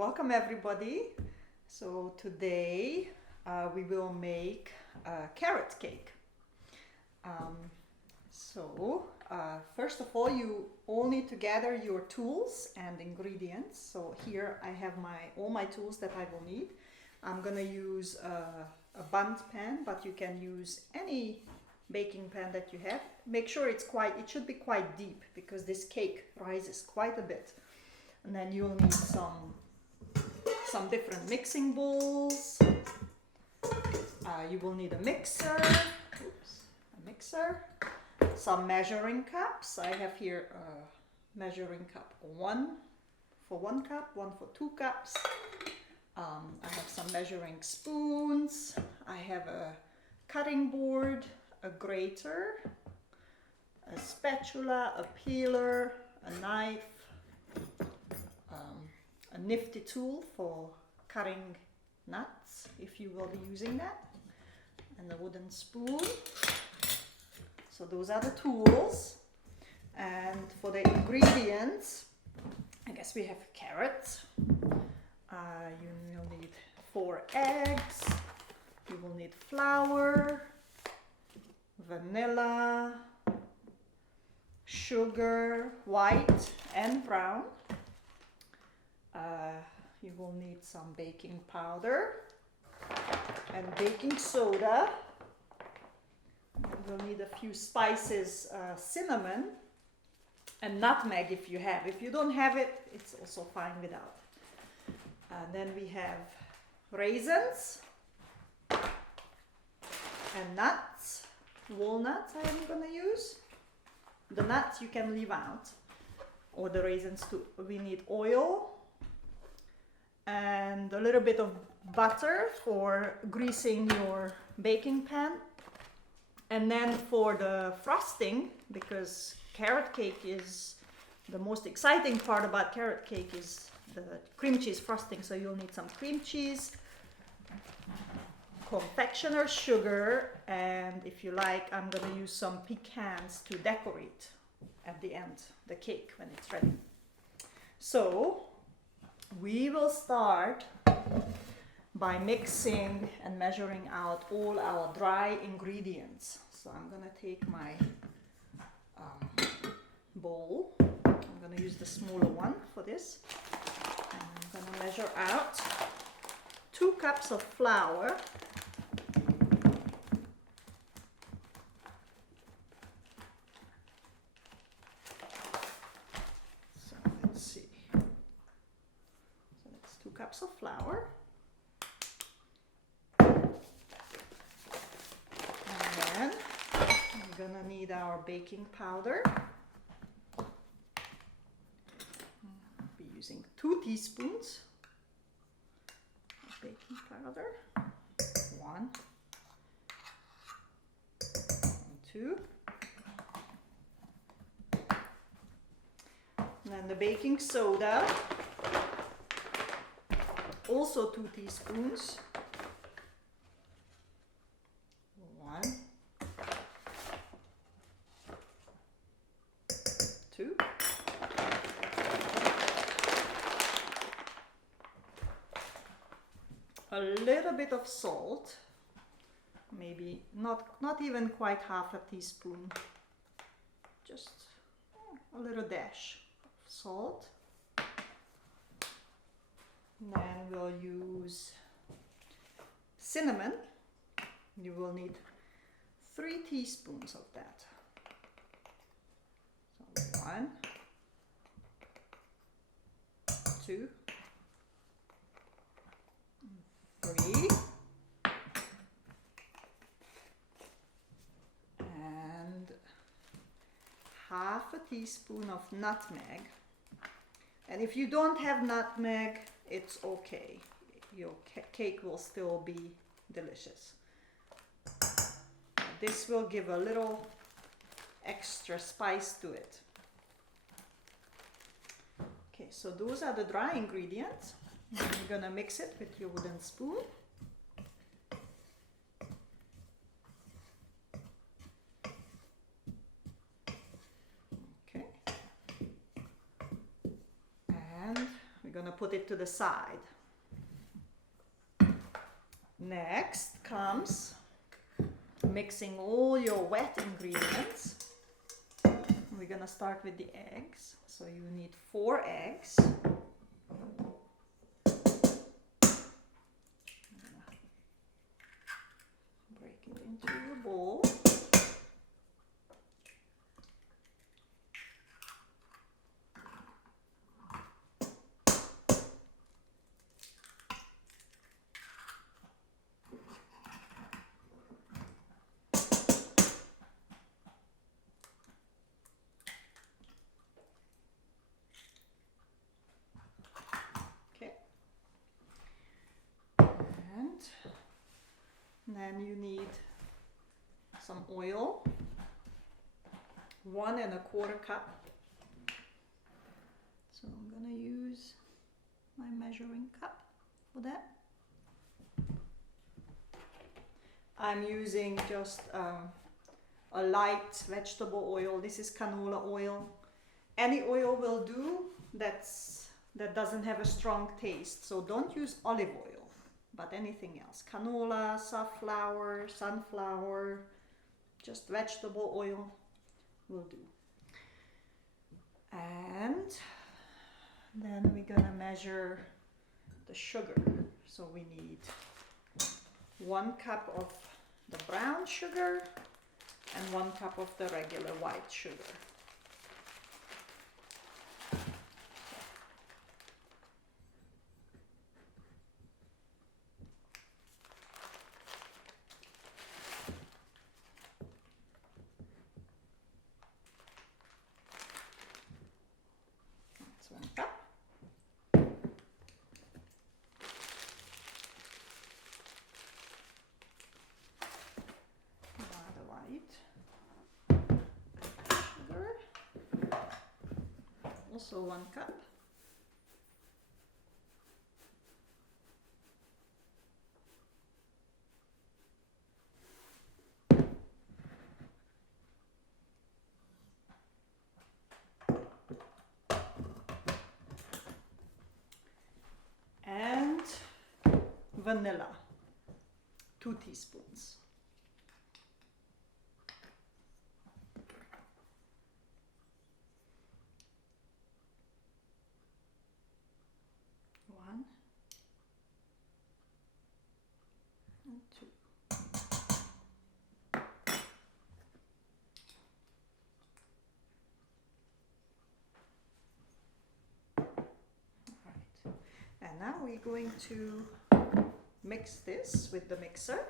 Welcome everybody. So today we will make a carrot cake. First of all, you all need to gather your tools and ingredients. So here I have all my tools that I will need. I'm gonna use a bundt pan, but you can use any baking pan that you have. Make sure it should be quite deep because this cake rises quite a bit. And then you'll need some different mixing bowls. You will need a mixer, some measuring cups. I have here a measuring cup, one for 1 cup, one for 2 cups. I have some measuring spoons. I have a cutting board, a grater, a spatula, a peeler, a knife, a nifty tool for cutting nuts, if you will be using that, and a wooden spoon. So those are the tools. And for the ingredients, I guess we have carrots. You will need 4 eggs. You will need flour, vanilla, sugar, white and brown. You will need some baking powder and baking soda. You'll need a few spices, cinnamon and nutmeg if you have. If you don't have it, it's also fine without. And then we have raisins and nuts, walnuts I am gonna use. The nuts you can leave out, or the raisins too. We need oil and a little bit of butter for greasing your baking pan. And then for the frosting, because carrot cake is the most exciting part about carrot cake is the cream cheese frosting. So you'll need some cream cheese, confectioner sugar, and if you like, I'm gonna use some pecans to decorate at the end, the cake when it's ready. So we will start by mixing and measuring out all our dry ingredients. So I'm gonna take my bowl. I'm gonna use the smaller one for this. And I'm gonna measure out 2 cups of flour. So let's see. So that's 2 cups of flour. We're gonna need our baking powder. I'll be using 2 teaspoons of baking powder. 1 and 2. And then the baking soda, also 2 teaspoons. 1, 2. A little bit of salt, maybe not even quite half a teaspoon, just a little dash of salt. And then we'll use cinnamon. You will need 3 teaspoons of that. So 1, 2, 3, and half a teaspoon of nutmeg. And if you don't have nutmeg, it's okay. Your cake will still be delicious. This will give a little extra spice to it. Okay, so those are the dry ingredients. You're gonna mix it with your wooden spoon. Okay. And we We're gonna put it to the side. Next comes mixing all your wet ingredients. We're gonna start with the eggs. So you need 4 eggs. Break it into your bowl. Then you need some oil, 1 1/4 cup. So I'm gonna use my measuring cup for that. I'm using just a light vegetable oil. This is canola oil. Any oil will do that doesn't have a strong taste. So don't use olive oil, but anything else. Canola, safflower, sunflower, just vegetable oil will do. And then we're gonna measure the sugar. So we need 1 cup of the brown sugar and 1 cup of the regular white sugar. That's 1 cup. Also 1 cup. And vanilla, 2 teaspoons. And now we're going to mix this with the mixer.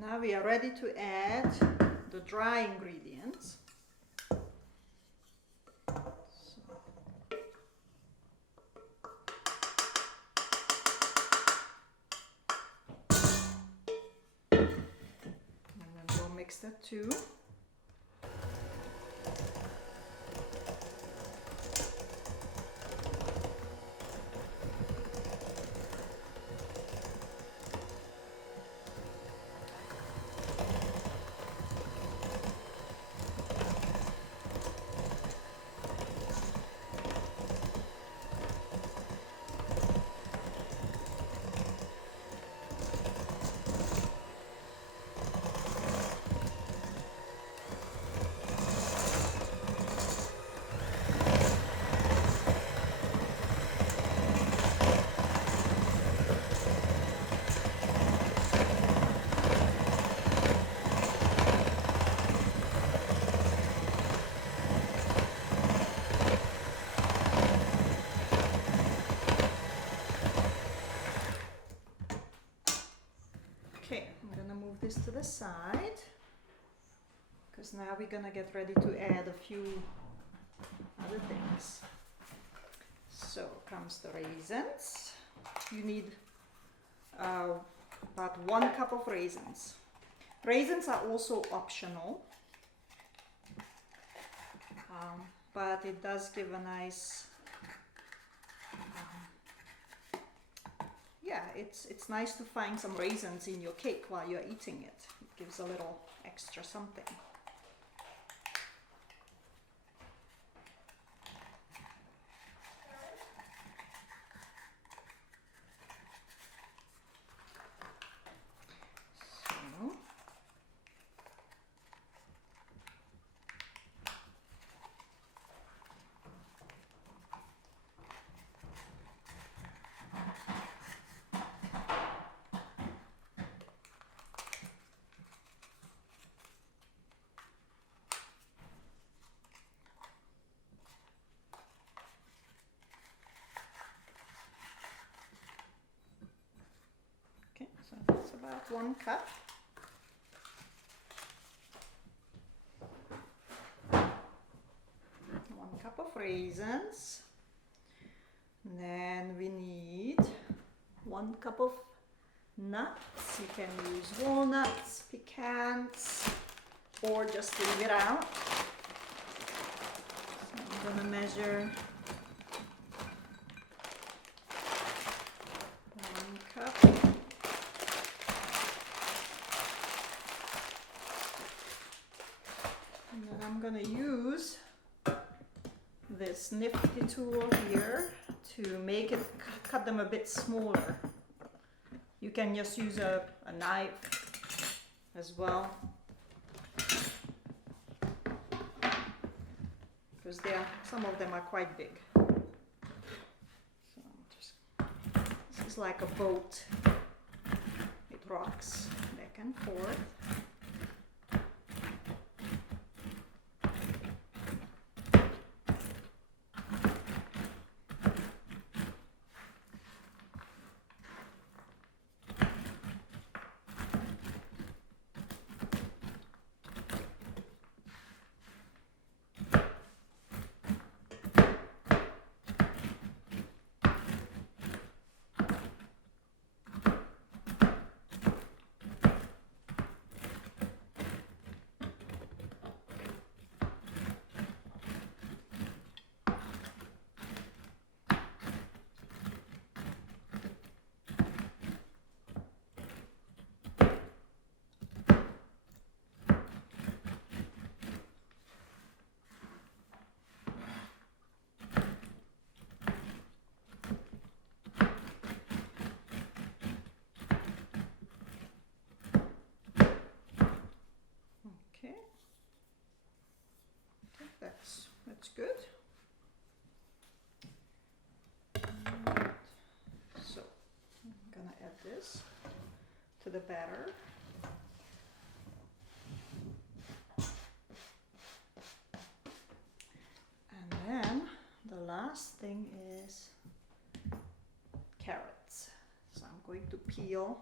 Now we are ready to add the dry ingredients. And then we'll mix that too. aside, because now we're gonna get ready to add a few other things. So comes the raisins. You need about 1 cup of raisins. Raisins are also optional, but it does give a nice, yeah, it's nice to find some raisins in your cake while you're eating it. It gives a little extra something. Okay, so that's about 1 cup. Of raisins. And then we need 1 cup of nuts. You can use walnuts, pecans, or just leave it out. So I'm gonna measure 1 cup. And then I'm gonna use this nifty tool here to make it cut them a bit smaller. You can just use a knife as well, because some of them are quite big. So this is like a boat. It rocks back and forth. That's good. So I'm gonna add this to the batter. And then the last thing is carrots. So I'm going to peel.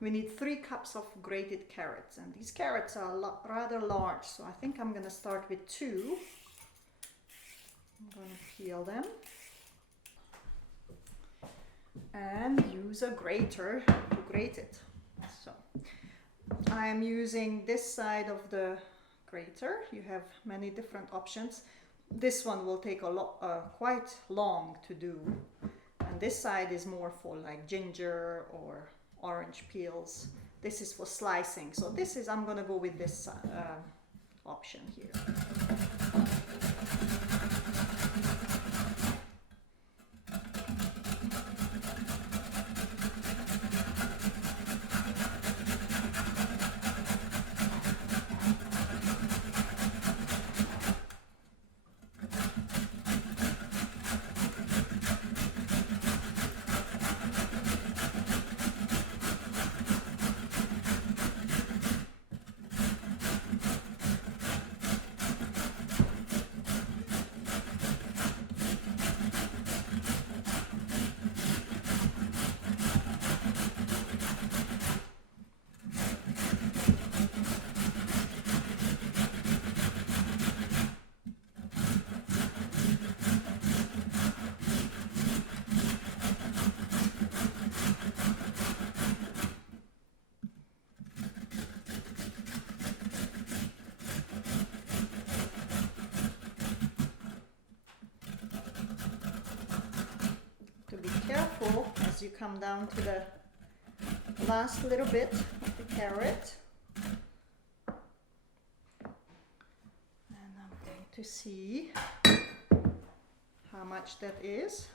We need 3 cups of grated carrots, and these carrots are rather large, so I think I'm going to start with 2. I'm going to peel them and use a grater to grate it. So I am using this side of the grater. You have many different options. This one will take quite long to do, and this side is more for like ginger or orange peels. This is for slicing. So I'm gonna go with this option here. as you come down to the last little bit of the carrot. And I'm going to see how much that is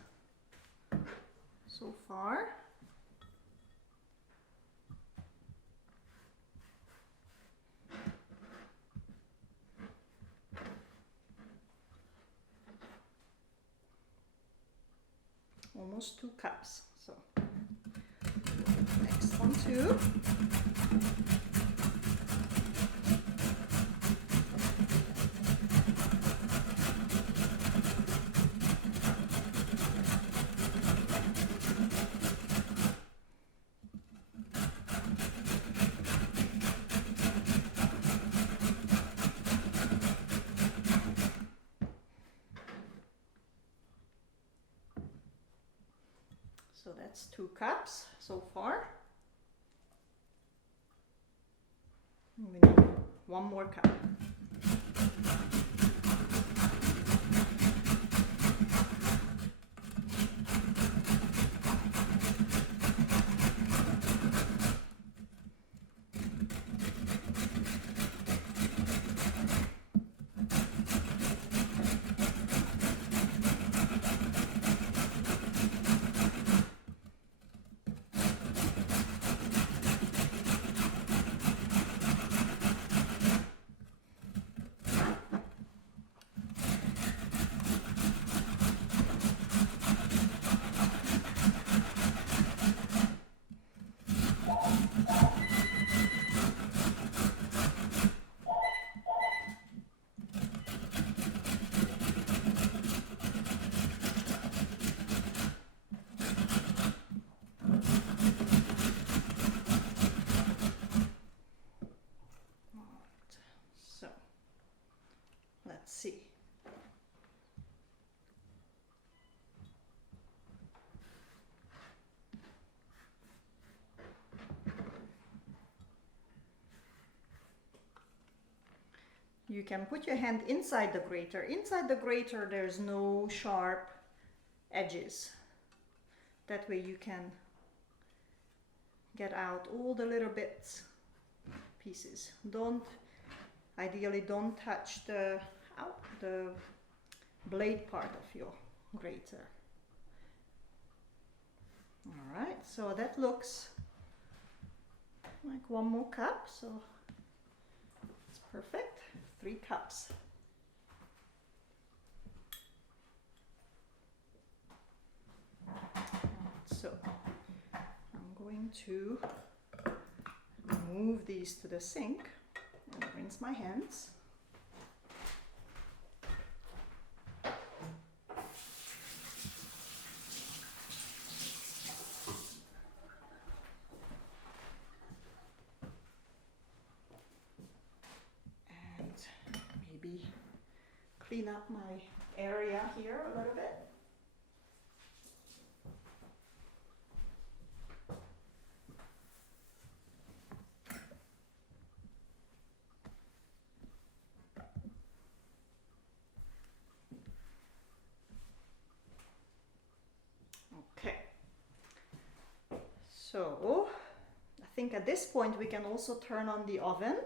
so far. Almost 2 cups. So next one too. So that's 2 cups so far. And we need 1 more cup. Let's see. You can put your hand inside the grater. Inside the grater there's no sharp edges. That way you can get out all the little bits, pieces. Ideally don't touch the blade part of your grater. All right, so that looks like 1 more cup, so it's perfect. 3 cups. So I'm going to move these to the sink and rinse my hands. Clean up my area here a little bit. Okay. So I think at this point we can also turn on the oven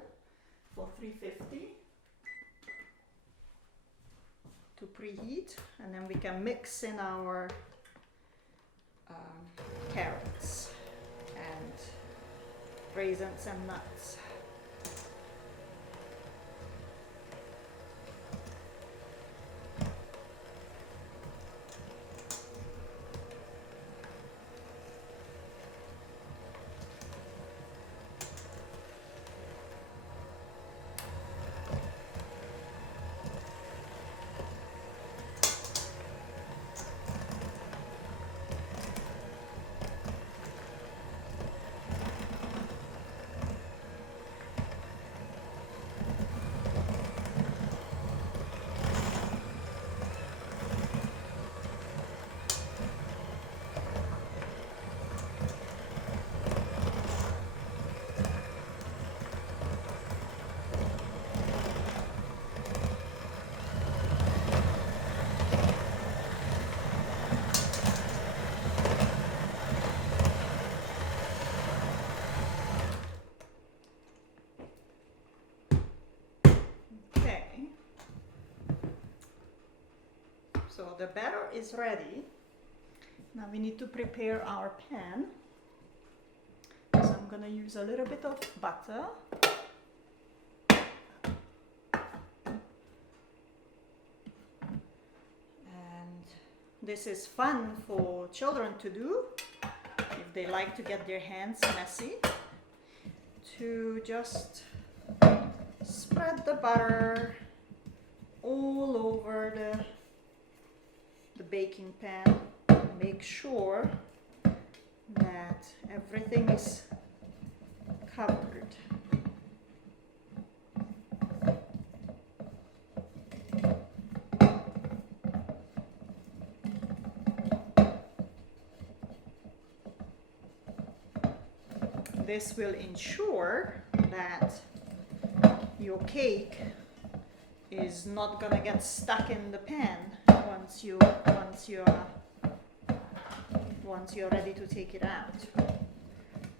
for 350. To preheat, and then we can mix in our carrots and raisins and nuts. So the batter is ready. Now we need to prepare our pan. So I'm gonna use a little bit of butter. And this is fun for children to do if they like to get their hands messy. To just spread the butter all over the baking pan. Make sure that everything is covered. This will ensure that your cake is not gonna get stuck in the pan once you're ready to take it out.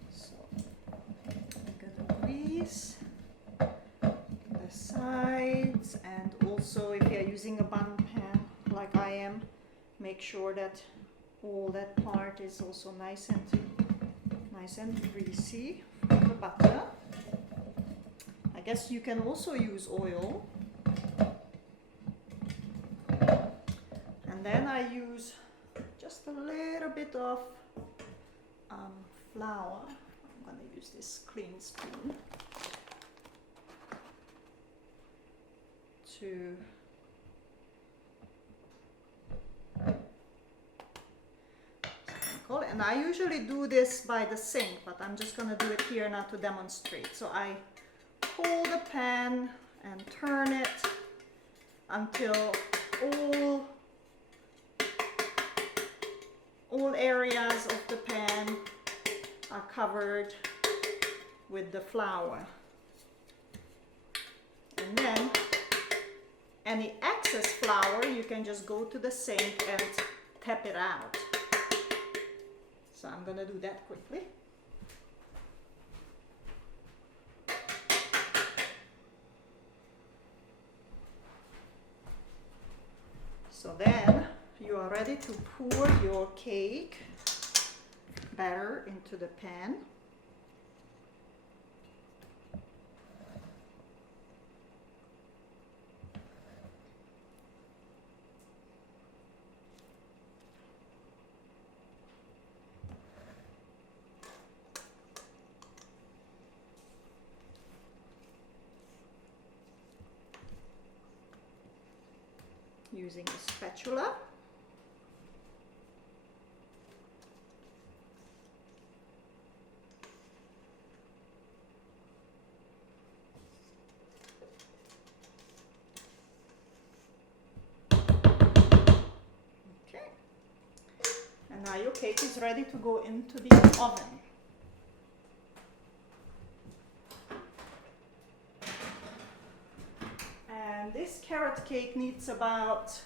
So I'm gonna grease the sides, and also if you're using a bun pan like I am, make sure that all that part is also nice and greasy from the butter. I guess you can also use oil. And then I use just a little bit of flour. I'm going to use this clean spoon to and I usually do this by the sink, but I'm just going to do it here now to demonstrate. So I hold the pan and turn it until all areas of the pan are covered with the flour. And then any excess flour you can just go to the sink and tap it out. So I'm going to do that quickly. So then you are ready to pour your cake batter into the pan. Using a spatula. Okay. And now your cake is ready to go into the oven. And this carrot cake needs about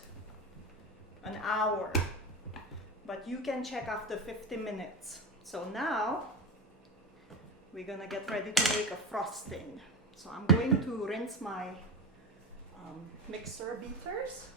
an hour, but you can check after 50 minutes. So now we're gonna get ready to make a frosting. So I'm going to rinse my mixer beaters.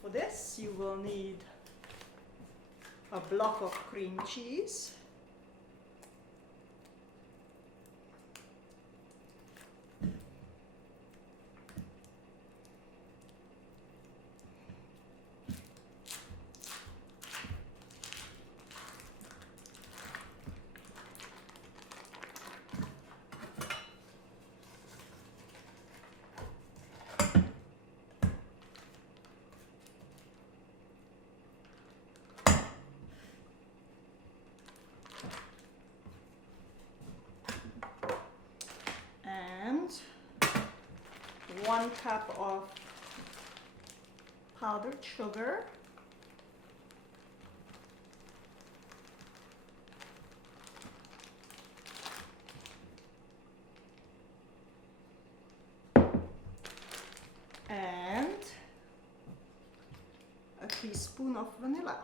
For this, you will need a block of cream cheese, and 1 cup of powdered sugar, teaspoon of vanilla.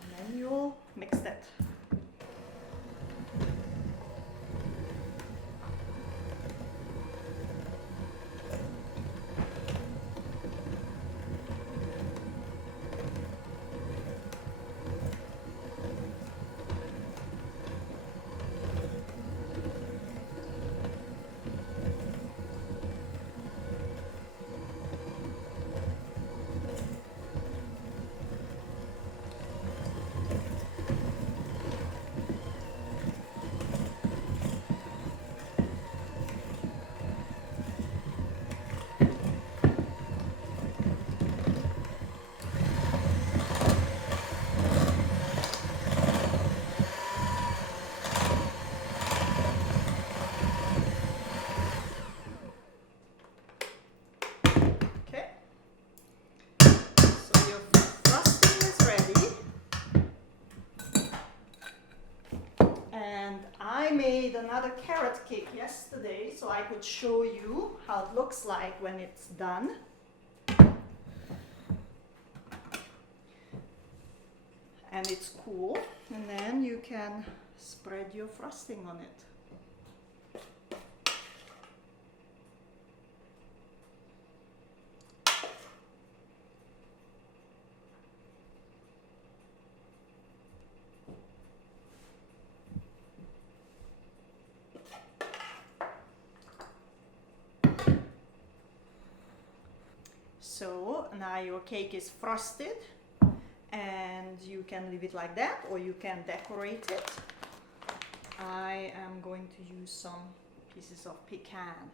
And then you'll mix that. I made another carrot cake yesterday, so I could show you how it looks like when it's done. And it's cool, and then you can spread your frosting on it. So now your cake is frosted, and you can leave it like that, or you can decorate it. I am going to use some pieces of pecan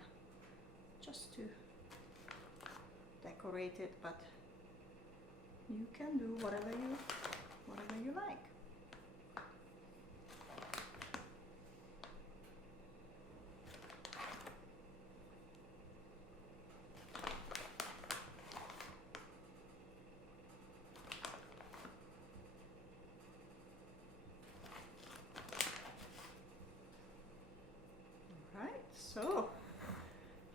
just to decorate it, but you can do whatever you like. So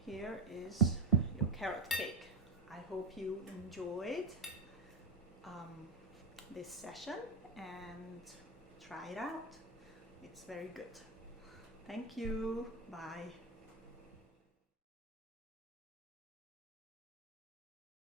here is your carrot cake. I hope you enjoyed this session and try it out. It's very good. Thank you. Bye.